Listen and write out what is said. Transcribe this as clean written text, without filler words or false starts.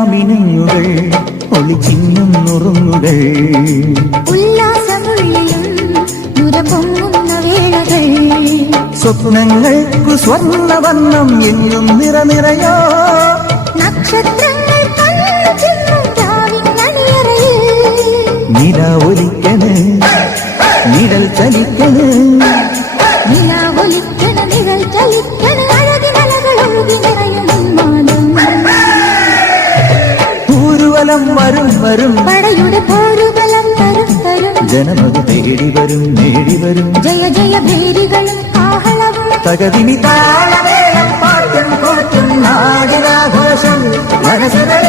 മാമിനുങ്ങൾ ഒളിച്ചിന്നും നുറുങ്ങുകൾ ഉല്ലാസമുള്ളിലും നുരപൊങ്ങുന്ന വേളകൾ സ്വപ്നങ്ങൾക്കു സ്വർണ്ണവർണ്ണം എങ്ങും നിറനിറയോ നക്ഷത്രങ്ങൾ നില ഒലിക്കണ് നിഴൽ ചലിക്കണ് ൂരുവലം വരും വരും പടയുടെ പോരുബലം തരും തരും ജനമത് തേടി വരും നേടി വരും ജയ ജയ ഭേരികളും ആഹളവും തകതിമി താളമേളം പാട്ടും കൂട്ടും നാടിനാഘോഷം മനസ്സിലെ